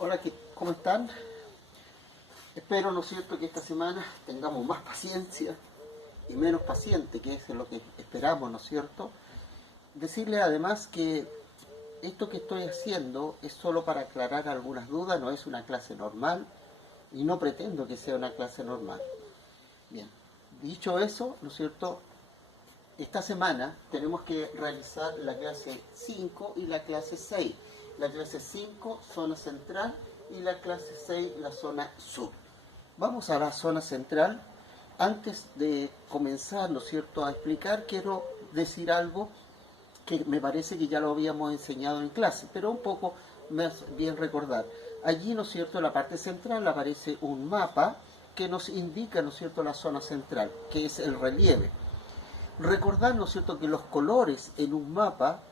Hola, ¿cómo están? Espero, ¿no es cierto?, que esta semana tengamos más paciencia y menos paciente, que es lo que esperamos, ¿no es cierto? Decirle además que esto que estoy haciendo es solo para aclarar algunas dudas, no es una clase normal y no pretendo que sea una clase normal. Bien, dicho eso, ¿no es cierto?, esta semana tenemos que realizar la clase 5 y la clase 6. La clase 5, zona central, y la clase 6, la zona sur. Vamos a la zona central. Antes de comenzar, ¿no es cierto?, a explicar, quiero decir algo que me parece que ya lo habíamos enseñado en clase, pero un poco más bien recordar. Allí, ¿no es cierto?, en la parte central aparece un mapa que nos indica, ¿no es cierto?, la zona central, que es el relieve. Recordar, ¿no es cierto?, que los colores en un mapa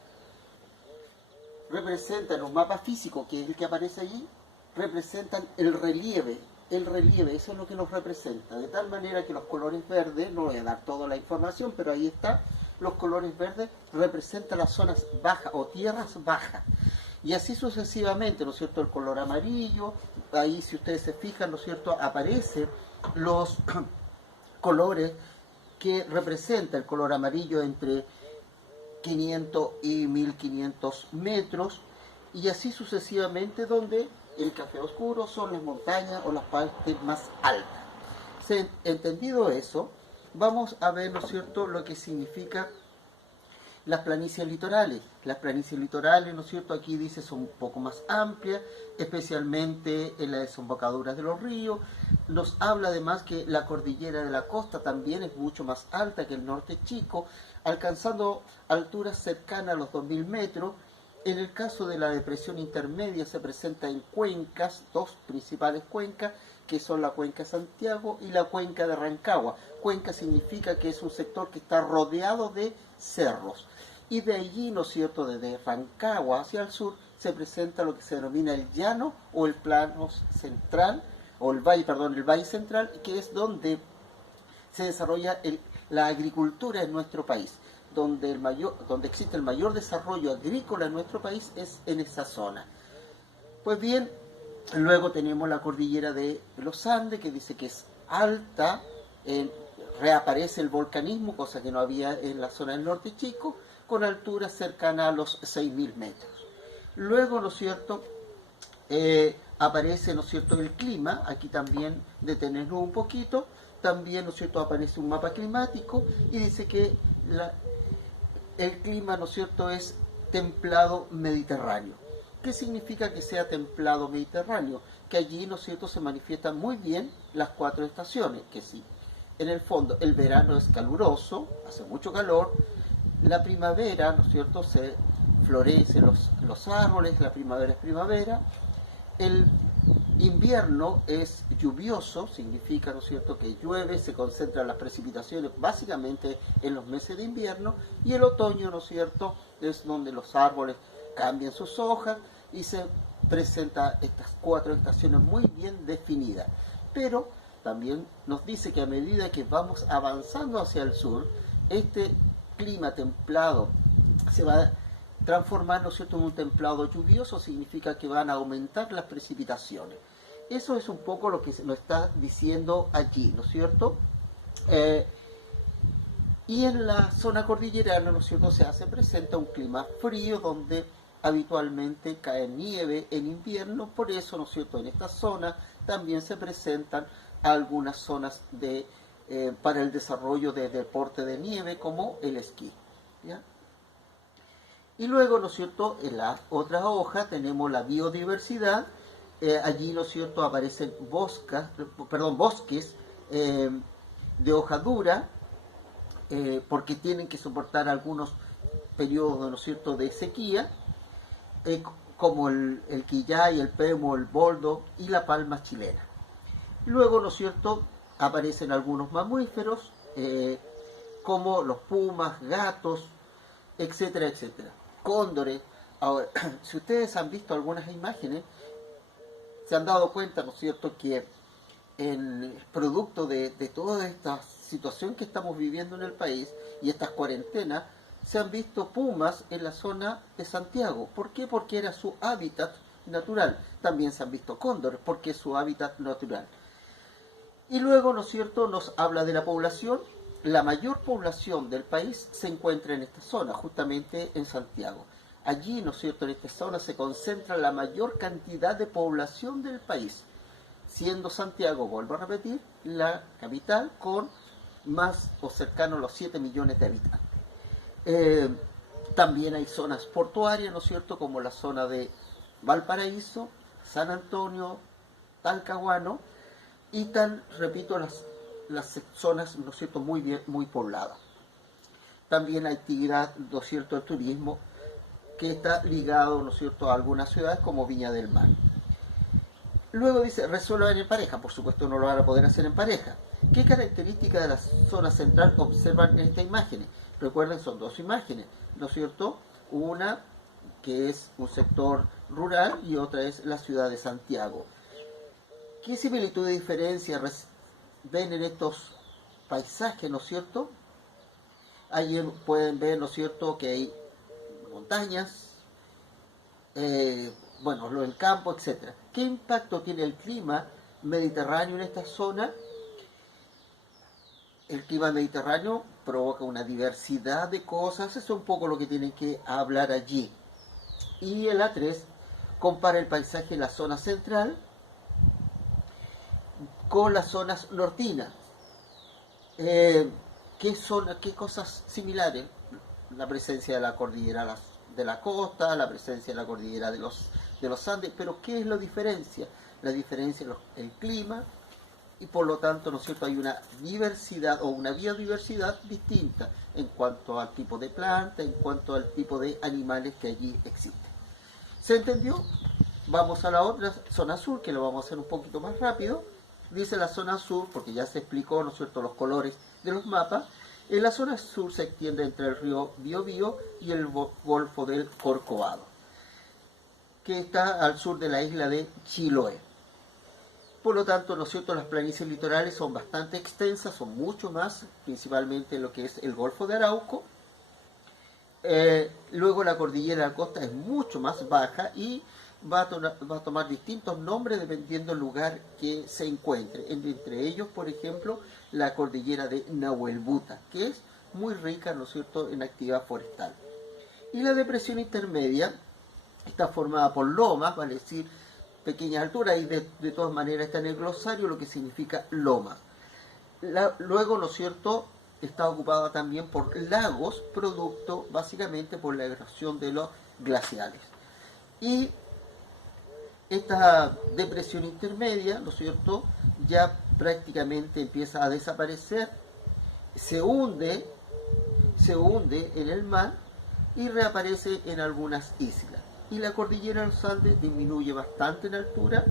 representan, un mapa físico, que es el que aparece allí, representan el relieve. El relieve, eso es lo que nos representa. De tal manera que los colores verdes, no voy a dar toda la información, pero ahí está, los colores verdes representan las zonas bajas o tierras bajas. Y así sucesivamente, ¿no es cierto?, el color amarillo, ahí si ustedes se fijan, ¿no es cierto?, aparecen los colores que representa el color amarillo entre 500 y 1500 metros, y así sucesivamente, donde el café oscuro son las montañas o las partes más altas. Entendido eso, vamos a ver, ¿no es cierto?, lo que significa las planicies litorales. Las planicies litorales, ¿no es cierto?, aquí dice son un poco más amplias, especialmente en las desembocaduras de los ríos. Nos habla además que la cordillera de la costa también es mucho más alta que el norte chico, alcanzando alturas cercanas a los 2000 metros. En el caso de la depresión intermedia se presenta en cuencas, dos principales cuencas, que son la cuenca de Santiago y la cuenca de Rancagua. Cuenca significa que es un sector que está rodeado de cerros. Y de allí, ¿no es cierto?, desde Rancagua hacia el sur, se presenta lo que se denomina el llano o el plano central, o el valle central, que es donde se desarrolla la agricultura en nuestro país. Donde existe el mayor desarrollo agrícola en nuestro país es en esa zona. Pues bien, luego tenemos la cordillera de los Andes, que dice que es alta, reaparece el volcanismo, cosa que no había en la zona del norte chico, con alturas cercanas a los 6000 metros. Luego, ¿no es cierto?, aparece, ¿no es cierto?, el clima, aquí también detenernos un poquito, también, ¿no es cierto?, aparece un mapa climático y dice que el clima, ¿no es cierto?, es templado mediterráneo. ¿Qué significa que sea templado mediterráneo? Que allí, ¿no es cierto?, se manifiestan muy bien las 4 estaciones, que sí. En el fondo, el verano es caluroso, hace mucho calor, la primavera, ¿no es cierto?, se florecen los árboles, la primavera es primavera, el invierno es lluvioso, significa, ¿no es cierto?, que llueve, se concentran las precipitaciones básicamente en los meses de invierno, y el otoño, ¿no es cierto?, es donde los árboles cambian sus hojas y se presenta estas 4 estaciones muy bien definidas. Pero también nos dice que a medida que vamos avanzando hacia el sur, este clima templado se va transformar, ¿no es cierto?, en un templado lluvioso, significa que van a aumentar las precipitaciones. Eso es un poco lo que nos está diciendo allí, ¿no es cierto? Y en la zona cordillerana, ¿no es cierto?, presenta un clima frío donde habitualmente cae nieve en invierno. Por eso, ¿no es cierto?, en esta zona también se presentan algunas zonas para el desarrollo de deporte de nieve como el esquí, ¿ya? Y luego, ¿no es cierto?, en la otra hoja tenemos la biodiversidad. Allí, ¿no es cierto?, aparecen bosques de hoja dura, porque tienen que soportar algunos periodos, ¿no es cierto?, de sequía, eh, como el quillay, el pemo, el boldo y la palma chilena. Luego, ¿no es cierto?, aparecen algunos mamíferos, como los pumas, gatos, etcétera, etcétera. Cóndores. Ahora, si ustedes han visto algunas imágenes, se han dado cuenta, ¿no es cierto?, que el producto de toda esta situación que estamos viviendo en el país y estas cuarentenas, se han visto pumas en la zona de Santiago. ¿Por qué? Porque era su hábitat natural. También se han visto cóndores porque es su hábitat natural. Y luego, ¿no es cierto?, nos habla de la población. La mayor población del país se encuentra en esta zona, justamente en Santiago. Allí, ¿no es cierto?, en esta zona se concentra la mayor cantidad de población del país, siendo Santiago, vuelvo a repetir, la capital con más o cercano a los 7 millones de habitantes. También hay zonas portuarias, ¿no es cierto?, como la zona de Valparaíso, San Antonio, Talcahuano, y repito, las zonas, ¿no es cierto?, muy pobladas. También hay actividad, ¿no es cierto?, el turismo, que está ligado, ¿no es cierto?, a algunas ciudades como Viña del Mar. Luego dice, resuelvan en pareja. Por supuesto no lo van a poder hacer en pareja. ¿Qué características de la zona central observan en esta imagen? Recuerden, son dos imágenes, ¿no es cierto? Una que es un sector rural y otra es la ciudad de Santiago. ¿Qué similitud y diferencia ven en estos paisajes, ¿no es cierto? Ahí pueden ver, ¿no es cierto?, que hay montañas, bueno, el campo, etc. ¿Qué impacto tiene el clima mediterráneo en esta zona? El clima mediterráneo provoca una diversidad de cosas, eso es un poco lo que tienen que hablar allí. Y el A3 compara el paisaje en la zona central con las zonas nortinas. ¿Qué cosas similares? La presencia de la cordillera de la costa, la presencia de la cordillera de los Andes, pero ¿qué es la diferencia? La diferencia es el clima, y por lo tanto, ¿no es cierto?, hay una diversidad o una biodiversidad distinta en cuanto al tipo de planta, en cuanto al tipo de animales que allí existen. ¿Se entendió? Vamos a la otra zona sur, que lo vamos a hacer un poquito más rápido. Dice la zona sur, porque ya se explicó, ¿no es cierto?, los colores de los mapas. En la zona sur se extiende entre el río Biobío y el Golfo del Corcovado, que está al sur de la isla de Chiloé. Por lo tanto, ¿no es cierto?, las planicies litorales son bastante extensas, son mucho más, principalmente lo que es el Golfo de Arauco. Luego la cordillera de la costa es mucho más baja y va a tomar distintos nombres dependiendo del lugar que se encuentre. Entre ellos, por ejemplo, la cordillera de Nahuelbuta, que es muy rica, ¿no es cierto?, en actividad forestal. Y la depresión intermedia está formada por lomas, vale decir, pequeñas alturas, y de todas maneras está en el glosario lo que significa lomas. Luego, ¿no es cierto?, está ocupada también por lagos, producto básicamente por la erosión de los glaciares. Y esta depresión intermedia, ¿no es cierto?, ya prácticamente empieza a desaparecer, se hunde en el mar y reaparece en algunas islas. Y la cordillera de los Andes disminuye bastante en altura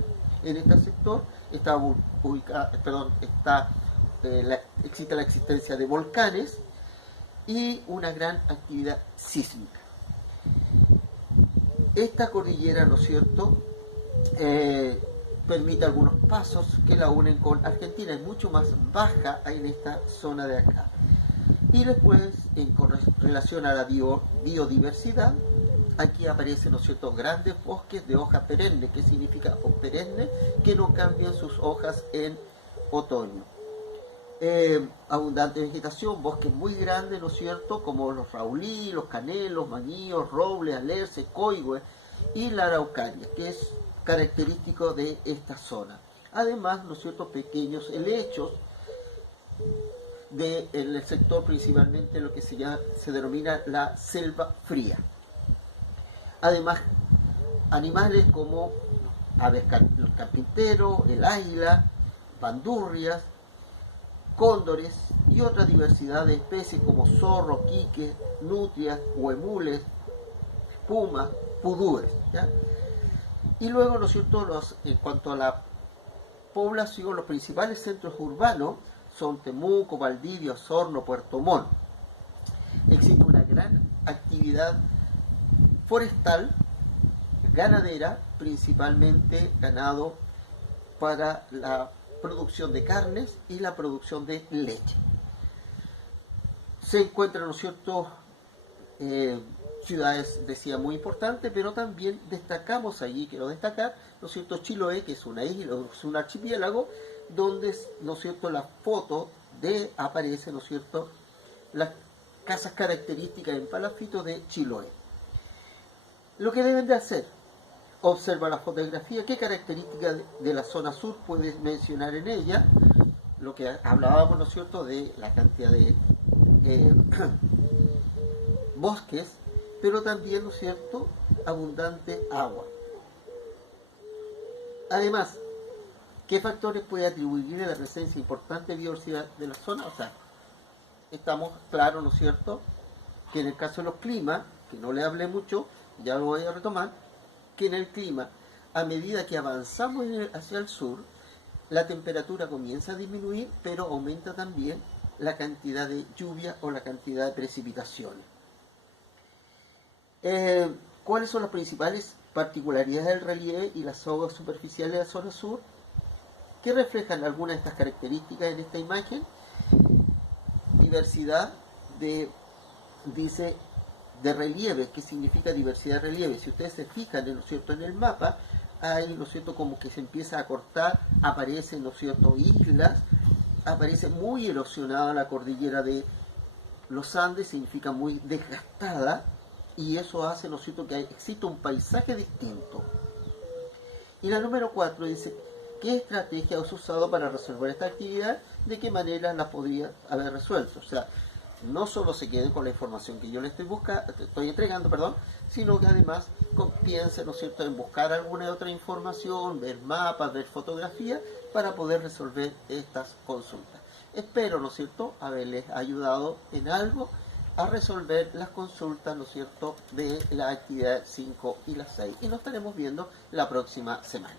en este sector. Existe la existencia de volcanes y una gran actividad sísmica. Esta cordillera, ¿no es cierto?, permite algunos pasos que la unen con Argentina, es mucho más baja en esta zona de acá. Y después, con relación a la biodiversidad, aquí aparecen, ¿no es cierto?, grandes bosques de hoja perenne. ¿Qué significa perenne? Que no cambian sus hojas en otoño. Abundante vegetación, bosques muy grandes, ¿no es cierto?, como los raulí, los canelos, mañíos, robles, alerces, coigüe y la araucaria, que es característico de esta zona. Además, ¿no es cierto?, pequeños helechos en el sector, principalmente lo que se denomina la selva fría. Además, animales como aves carpintero, el águila, bandurrias, cóndores y otra diversidad de especies como zorros, quiques, nutrias, huemules, pumas, pudúes, ¿ya? Y luego, ¿no es cierto?, en cuanto a la población, los principales centros urbanos son Temuco, Valdivia, Osorno, Puerto Montt. Existe una gran actividad forestal, ganadera, principalmente ganado para la producción de carnes y la producción de leche. Se encuentra, ¿no es cierto?, ciudades, decía, muy importantes, pero también destacamos allí, quiero destacar, ¿no es cierto?, Chiloé, que es una isla, es un archipiélago, donde, ¿no es cierto?, la foto de aparece, ¿no es cierto?, las casas características en palafito de Chiloé. Lo que deben de hacer, observa la fotografía, qué características de la zona sur puedes mencionar en ella, lo que hablábamos, ¿no es cierto?, de la cantidad de bosques, pero también, ¿no es cierto?, abundante agua. Además, ¿qué factores puede atribuir a la presencia importante de biodiversidad de la zona? O sea, estamos claros, ¿no es cierto?, que en el caso de los climas, que no le hablé mucho, ya lo voy a retomar, que en el clima, a medida que avanzamos hacia el sur, la temperatura comienza a disminuir, pero aumenta también la cantidad de lluvia o la cantidad de precipitaciones. ¿Cuáles son las principales particularidades del relieve y las aguas superficiales de la zona sur? ¿Qué reflejan algunas de estas características en esta imagen? Diversidad de, dice, de relieve. ¿Qué significa diversidad de relieve? Si ustedes se fijan, ¿no es cierto?, en el mapa, hay, ¿no es cierto?, como que se empieza a cortar, aparecen, ¿no es cierto?, islas, aparece muy erosionada la cordillera de los Andes, significa muy desgastada, y eso hace, ¿no es cierto?, que exista un paisaje distinto. Y la número 4 dice, ¿qué estrategia has usado para resolver esta actividad? ¿De qué manera la podría haber resuelto? O sea, no solo se queden con la información que yo le estoy entregando, sino que además piensen, ¿no es cierto?, en buscar alguna otra información, ver mapas, ver fotografías, para poder resolver estas consultas. Espero, ¿no es cierto?, haberles ayudado en algo a resolver las consultas, ¿no es cierto?, de la actividad 5 y la 6. Y nos estaremos viendo la próxima semana.